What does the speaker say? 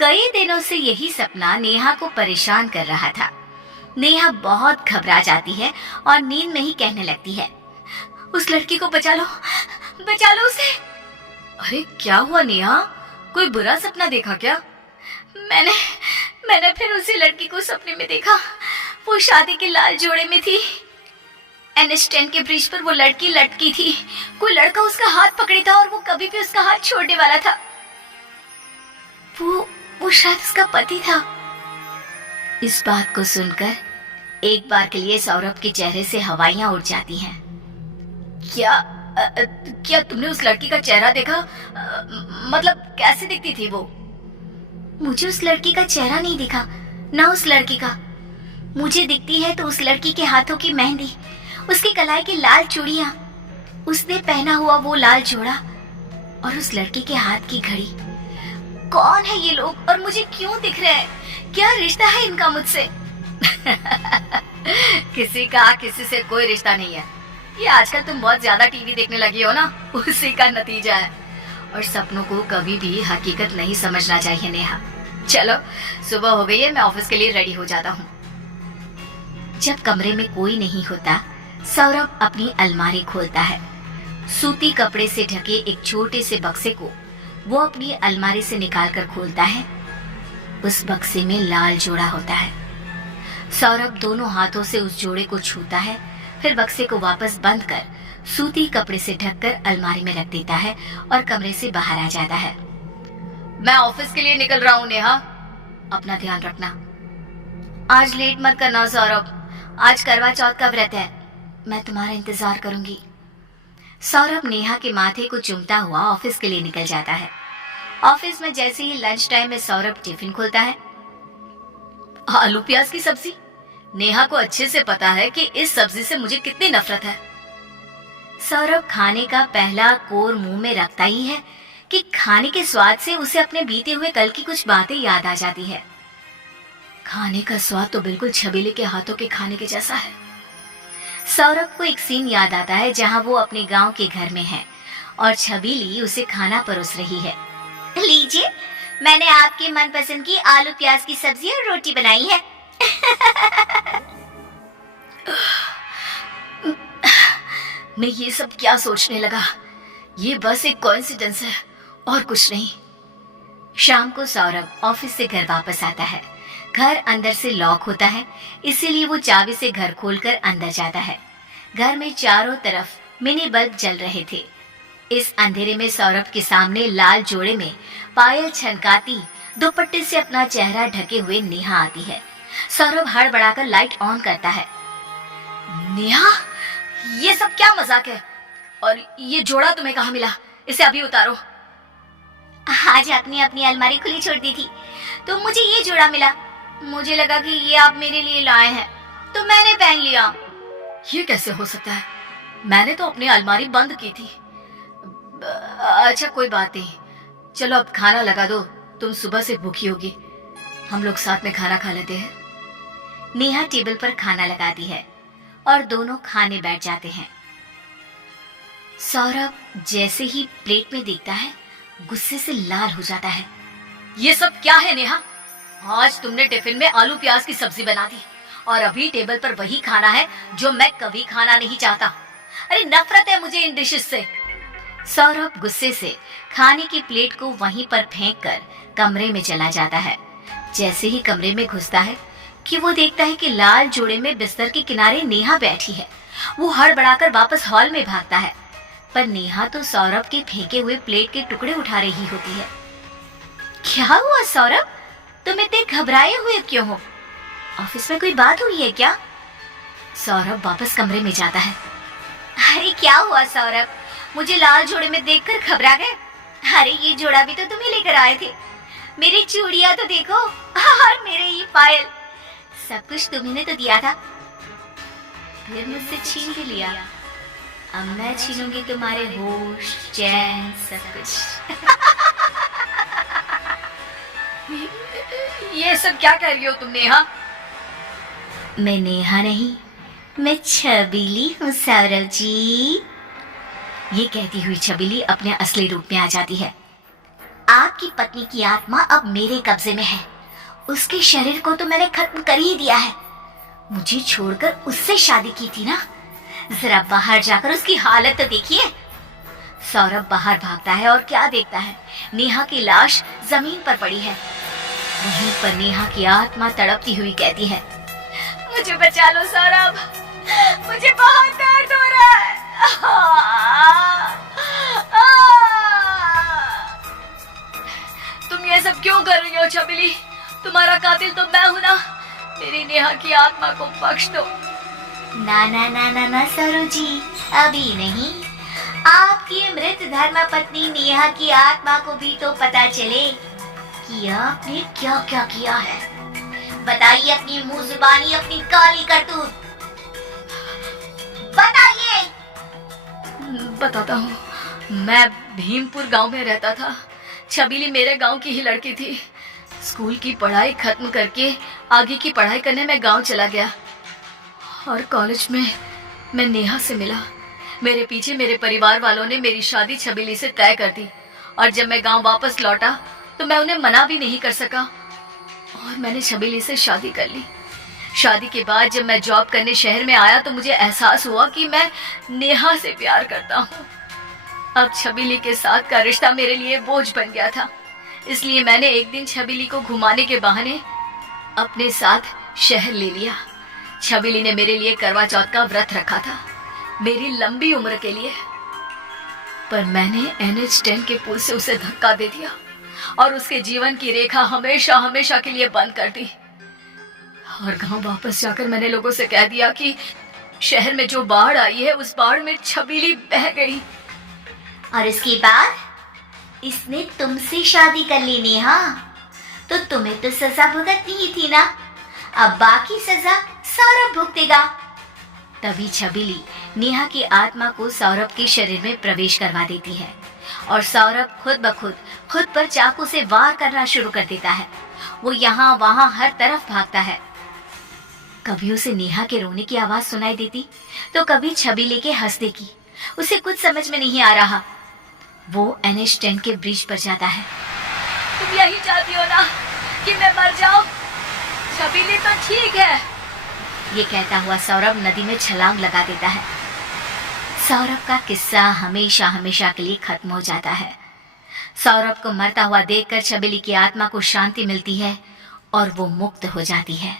कई दिनों से यही सपना नेहा को परेशान कर रहा था। नेहा बहुत घबरा जाती है और नींद में ही कहने लगती है, उस लड़की को बचा लो उसे। अरे क्या हुआ नेहा, कोई बुरा सपना देखा क्या? मैंने फिर उसी लड़की को सपने में देखा। वो शादी के लाल जोड़े में थी। NH10 के ब्रिज पर वो लड़की लटकी थी। कोई लड़का उसका हाथ पकड़े था और वो कभी भी उसका हाथ छोड़ने वाला था। वो शायद उसका पति था। इस बात को सुनकर एक बार के लिए सौरभ के चेहरे से हवाइयां उड़ जाती हैं। क्या तुमने उस लड़की का चेहरा देखा? मतलब कैसे दिखती थी वो? मुझे उस लड़की का चेहरा नहीं दिखा, ना उस लड़की का। मुझे दिखती है तो उस लड़की के हाथों की मेहंदी, उसकी कलाई की लाल चूड़ियां, उसने पहना हुआ वो लाल जोड़ा और उस लड़की के हाथ की घड़ी। कौन है ये लोग और मुझे क्यों दिख रहे हैं? क्या रिश्ता है इनका मुझसे? किसी का किसी से कोई रिश्ता नहीं है। ये आजकल तुम बहुत ज्यादा टीवी देखने लगी हो ना, उसी का नतीजा है। और सपनों को कभी भी हकीकत नहीं समझना चाहिए नेहा। चलो सुबह हो गई है, मैं ऑफिस के लिए रेडी हो जाता हूँ। जब कमरे में कोई नहीं होता, सौरभ अपनी अलमारी खोलता है। सूती कपड़े से ढके एक छोटे से बक्से को वो अपनी अलमारी से निकालकर खोलता है। उस बक्से में लाल जोड़ा होता है। सौरभ दोनों हाथों से उस जोड़े को छूता है, फिर बक्से को वापस बंद कर सूती कपड़े से ढककर अलमारी में रख देता है और कमरे से बाहर आ जाता है। मैं ऑफिस के लिए निकल रहा हूँ नेहा, अपना ध्यान रखना। आज लेट मत करना सौरभ, आज करवा चौथ का व्रत है। मैं तुम्हारा इंतजार करूंगी। सौरभ नेहा के माथे को चूमता हुआ ऑफिस के लिए निकल जाता है। ऑफिस में जैसे ही लंच टाइम में सौरभ टिफिन खोलता है। आलू प्याज की सब्जी? नेहा को अच्छे से पता है कि इस सब्जी से मुझे कितनी नफरत है। सौरभ खाने का पहला कोर मुंह में रखता ही है कि खाने के स्वाद से उसे अपने बीते हुए कल की कुछ बातें याद आ जाती है। खाने का स्वाद तो बिल्कुल छबीले के हाथों के खाने के जैसा है। सौरभ को एक सीन याद आता है जहां वो अपने गांव के घर में है और छबीली उसे खाना परोस रही है। लीजिए, मैंने आपके मनपसंद की आलू प्याज की सब्जी और रोटी बनाई है। मैं ये सब क्या सोचने लगा? ये बस एक कोइंसिडेंस है और कुछ नहीं। शाम को सौरभ ऑफिस से घर वापस आता है। घर अंदर से लॉक होता है, इसीलिए वो चाबी से घर खोलकर अंदर जाता है। घर में चारों तरफ मिनी बल्ब जल रहे थे। इस अंधेरे में सौरभ के सामने लाल जोड़े में पायल छनकाती दुपट्टे से अपना चेहरा ढके हुए नेहा आती है। सौरभ हड़बड़ाकर लाइट ऑन करता है। नेहा, ये सब क्या मजाक है? और ये जोड़ा तुम्हें कहाँ मिला? इसे अभी उतारो। आज आपने अपनी अलमारी खुली छोड़ दी थी तो मुझे ये जोड़ा मिला। मुझे लगा कि ये आप मेरे लिए लाए हैं तो मैंने पहन लिया। ये कैसे हो सकता है? मैंने तो अपनी अलमारी बंद की थी। अच्छा कोई बात नहीं, चलो अब खाना लगा दो। तुम सुबह से भूखी होगी, हम लोग साथ में खाना खा लेते हैं। नेहा टेबल पर खाना लगाती है और दोनों खाने बैठ जाते हैं। सौरभ जैसे ही प्लेट में देखता है, गुस्से से लाल हो जाता है। ये सब क्या है नेहा? आज तुमने टिफिन में आलू प्याज की सब्जी बना दी और अभी टेबल पर वही खाना है जो मैं कभी खाना नहीं चाहता। अरे नफरत है मुझे इन डिशेस से। सौरभ गुस्से से खाने की प्लेट को वहीं पर फेंककर कमरे में चला जाता है। जैसे ही कमरे में घुसता है कि वो देखता है कि लाल जोड़े में बिस्तर के किनारे नेहा बैठी है। वो हड़बड़ाकर वापस हॉल में भागता है, पर नेहा तो सौरभ के फेंके हुए प्लेट के टुकड़े उठा रही होती है। क्या हुआ सौरभ, तुम इतने घबराए हुए क्यों हो? ऑफिस में कोई बात हुई है क्या? सौरभ वापस कमरे में जाता है। अरे क्या हुआ सौरभ, मुझे लाल जोड़े में देखकर घबरा गए? अरे ये जोड़ा भी तो तुम ही लेकर आए थे। मेरी चूड़ियां तो देखो और मेरे ये पायल, सब कुछ तुम्ही ने तो दिया था, फिर मुझसे छीन भी लिया। अब मैं छीनूंगी तुम्हारे होश, चैन, सब कुछ। ये सब क्या कह रही हो तुम नेहा? मैं नेहा नहीं, मैं छबीली हूँ सौरभ जी। ये कहती हुई छबीली अपने असली रूप में आ जाती है। आप आपकी पत्नी की आत्मा अब मेरे कब्जे में है। उसके शरीर को तो मैंने खत्म कर ही दिया है। मुझे छोड़कर उससे शादी की थी ना। जरा बाहर जाकर उसकी हालत तो देखिए। सौरभ बाहर भागता है और क्या देखता है, नेहा की लाश जमीन पर पड़ी है। वहीं पर नेहा की आत्मा तड़पती हुई कहती है, मुझे बचा लो सौरभ, मुझे बहुत दर्द हो रहा है। तुम ये सब क्यों कर रही हो छबिली? तुम्हारा कातिल तो मैं हूं ना। मेरी नेहा की आत्मा को बख्श दो। ना ना ना ना ना सरोज जी, अभी नहीं। आपकी मृत धर्म पत्नी नेहा की आत्मा को भी तो पता चले कि आपने क्या क्या किया है। बताइए अपनी मुंह जुबानी, अपनी काली करतूत बताइए। बताता हूँ। मैं भीमपुर गांव में रहता था। छबीली मेरे गांव की ही लड़की थी। स्कूल की पढ़ाई खत्म करके आगे की पढ़ाई करने मैं गांव चला गया और कॉलेज में मैं नेहा से मिला। मेरे पीछे मेरे परिवार वालों ने मेरी शादी छबीली से तय कर दी और जब मैं गांव वापस लौटा तो मैं उन्हें मना भी नहीं कर सका और मैंने छबीली से शादी कर ली। शादी के बाद जब मैं जॉब करने शहर में आया तो मुझे एहसास हुआ कि मैं नेहा से प्यार करता हूँ। अब छबीली के साथ का रिश्ता मेरे लिए बोझ बन गया था, इसलिए मैंने एक दिन छबीली को घुमाने के बहाने अपने साथ शहर ले लिया। छबीली ने मेरे लिए करवा चौथ का व्रत रखा था, मेरी लंबी उम्र के लिए। पर मैंने NH10 के पुल से उसे धक्का दे दिया और उसके जीवन की रेखा हमेशा हमेशा के लिए बंद कर दी। और गांव वापस जाकर मैंने लोगों से कह दिया कि शहर में जो बाढ़ आई है उस बाढ़ में छबीली बह गई। और इसके बाद इसने तुमसे शादी कर ली नेहा, तो तुम्हें तो सजा भुगतनी ही थी ना। अब बाकी सजा सौरभ भुगतेगा। तभी छबीली नेहा की आत्मा को सौरभ के शरीर में प्रवेश करवा देती है और सौरभ खुद ब खुद पर चाकू से वार करना शुरू कर देता है। वो यहाँ वहाँ हर तरफ भागता है। कभी उसे नेहा के रोने की आवाज सुनाई देती तो कभी छबीली के हंसने की। उसे कुछ समझ में नहीं आ रहा। वो NH10 के ब्रिज पर जाता है। तुम यही चाहती हो ना कि मैं मर जाऊं? छबीली तो ठीक है। ये कहता हुआ सौरभ नदी में छलांग लगा देता है। सौरभ का किस्सा हमेशा हमेशा के लिए खत्म हो जाता है। सौरभ को मरता हुआ देखकर छबीली की आत्मा को शांति मिलती है और वो मुक्त हो जाती है।